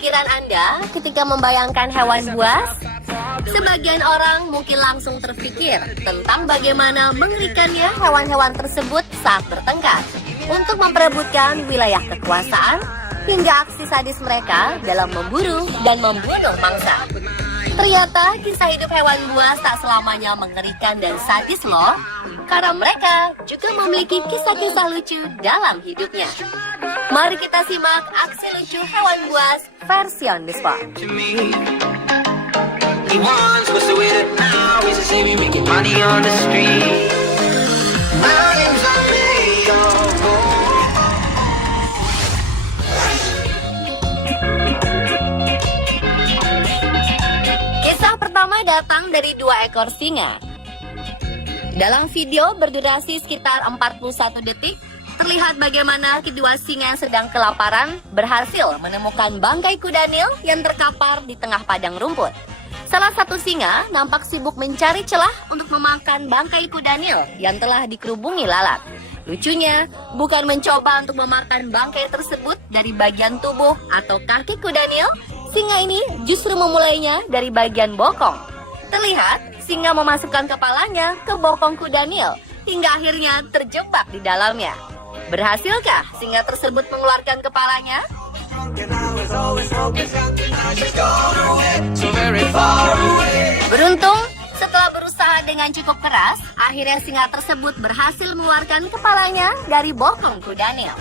pikiran Anda ketika membayangkan hewan buas? Sebagian orang mungkin langsung terpikir tentang bagaimana mengerikannya hewan-hewan tersebut saat bertengkar untuk memperebutkan wilayah kekuasaan hingga aksi sadis mereka dalam memburu dan membunuh mangsa. Ternyata kisah hidup hewan buas tak selamanya mengerikan dan sadis loh, karena mereka juga memiliki kisah-kisah lucu dalam hidupnya. Mari kita simak aksi lucu hewan buas versi on the spot. Datang dari 2 ekor singa. Dalam video berdurasi sekitar 41 detik, terlihat bagaimana kedua singa yang sedang kelaparan berhasil menemukan bangkai kuda Nil yang terkapar di tengah padang rumput. Salah satu singa nampak sibuk mencari celah untuk memakan bangkai kuda Nil yang telah dikerubungi lalat. Lucunya, bukan mencoba untuk memakan bangkai tersebut dari bagian tubuh atau kaki kuda Nil, singa ini justru memulainya dari bagian bokong. Terlihat, singa memasukkan kepalanya ke bokong kuda Nil hingga akhirnya terjebak di dalamnya. Berhasilkah singa tersebut mengeluarkan kepalanya? Beruntung, setelah berusaha dengan cukup keras, akhirnya singa tersebut berhasil mengeluarkan kepalanya dari bokong kuda Nil.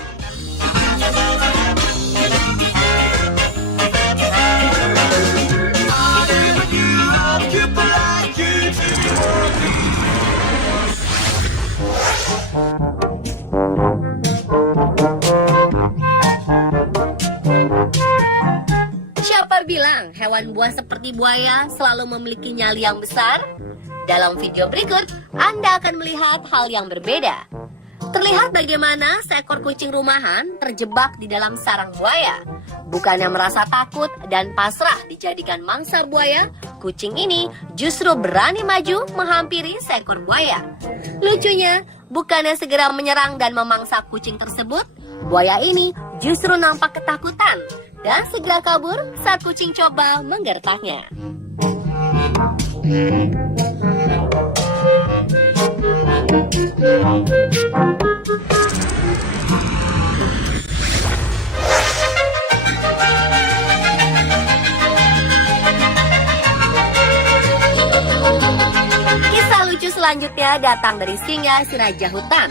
Siapa bilang hewan buas seperti buaya selalu memiliki nyali yang besar? Dalam video berikut, Anda akan melihat hal yang berbeda. Terlihat bagaimana seekor kucing rumahan terjebak di dalam sarang buaya. Bukannya merasa takut dan pasrah dijadikan mangsa buaya, kucing ini justru berani maju menghampiri seekor buaya. Lucunya, bukannya segera menyerang dan memangsa kucing tersebut, buaya ini justru nampak ketakutan dan segera kabur saat kucing coba menggertaknya. Kisah lucu selanjutnya datang dari singa si raja hutan.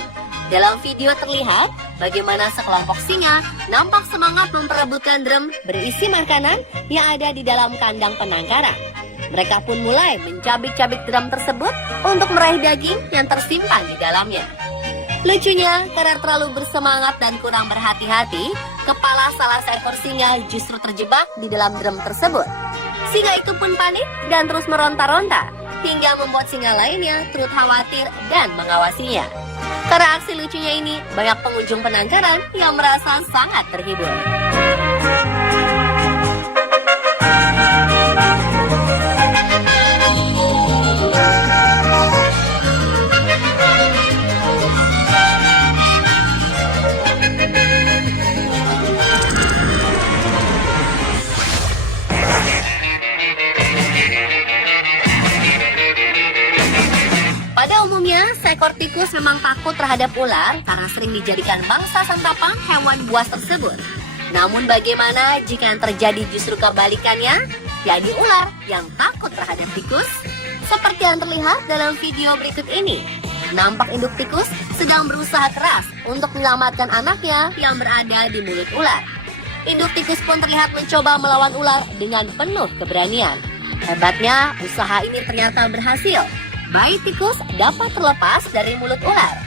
Dalam video terlihat bagaimana sekelompok singa nampak semangat memperebutkan drum berisi makanan yang ada di dalam kandang penangkaran. Mereka pun mulai mencabik-cabik drum tersebut untuk meraih daging yang tersimpan di dalamnya. Lucunya, karena terlalu bersemangat dan kurang berhati-hati, kepala salah seekor singa justru terjebak di dalam drum tersebut. Singa itu pun panik dan terus meronta-ronta, hingga membuat singa lainnya turut khawatir dan mengawasinya. Karena aksi lucunya ini, banyak pengunjung penangkaran yang merasa sangat terhibur. Seekor tikus memang takut terhadap ular karena sering dijadikan mangsa santapan hewan buas tersebut. Namun bagaimana jika yang terjadi justru kebalikannya, yakni ular yang takut terhadap tikus? Seperti yang terlihat dalam video berikut ini, nampak induk tikus sedang berusaha keras untuk menyelamatkan anaknya yang berada di mulut ular. Induk tikus pun terlihat mencoba melawan ular dengan penuh keberanian. Hebatnya, usaha ini ternyata berhasil. Bayi tikus dapat terlepas dari mulut ular.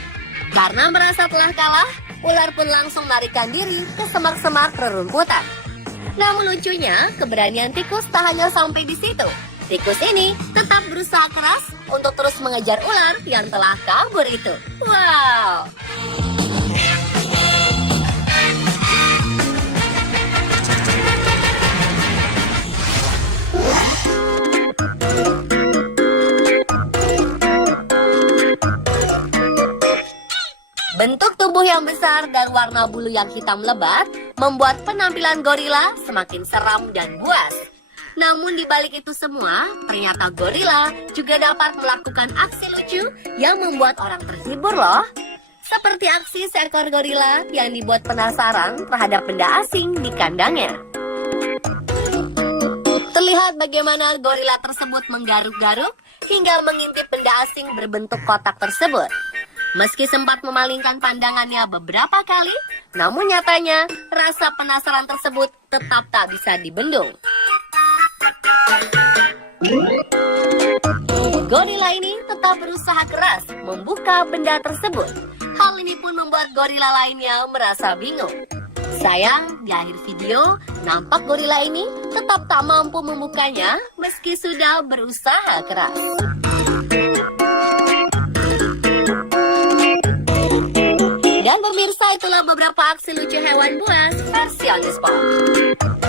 Karena merasa telah kalah, ular pun langsung melarikan diri ke semak-semak rerumputan. Namun lucunya, keberanian tikus tak hanya sampai di situ. Tikus ini tetap berusaha keras untuk terus mengejar ular yang telah kabur itu. Wow! Bentuk tubuh yang besar dan warna bulu yang hitam lebat membuat penampilan gorila semakin seram dan buas. Namun di balik itu semua, ternyata gorila juga dapat melakukan aksi lucu yang membuat orang terhibur loh. Seperti aksi seekor gorila yang dibuat penasaran terhadap benda asing di kandangnya. Terlihat bagaimana gorila tersebut menggaruk-garuk hingga mengintip benda asing berbentuk kotak tersebut. Meski sempat memalingkan pandangannya beberapa kali, namun nyatanya rasa penasaran tersebut tetap tak bisa dibendung. Gorila ini tetap berusaha keras membuka benda tersebut. Hal ini pun membuat gorila lainnya merasa bingung. Sayang, di akhir video, nampak gorila ini tetap tak mampu membukanya meski sudah berusaha keras. Dan pemirsa, itulah beberapa aksi lucu hewan buas versi on the spot.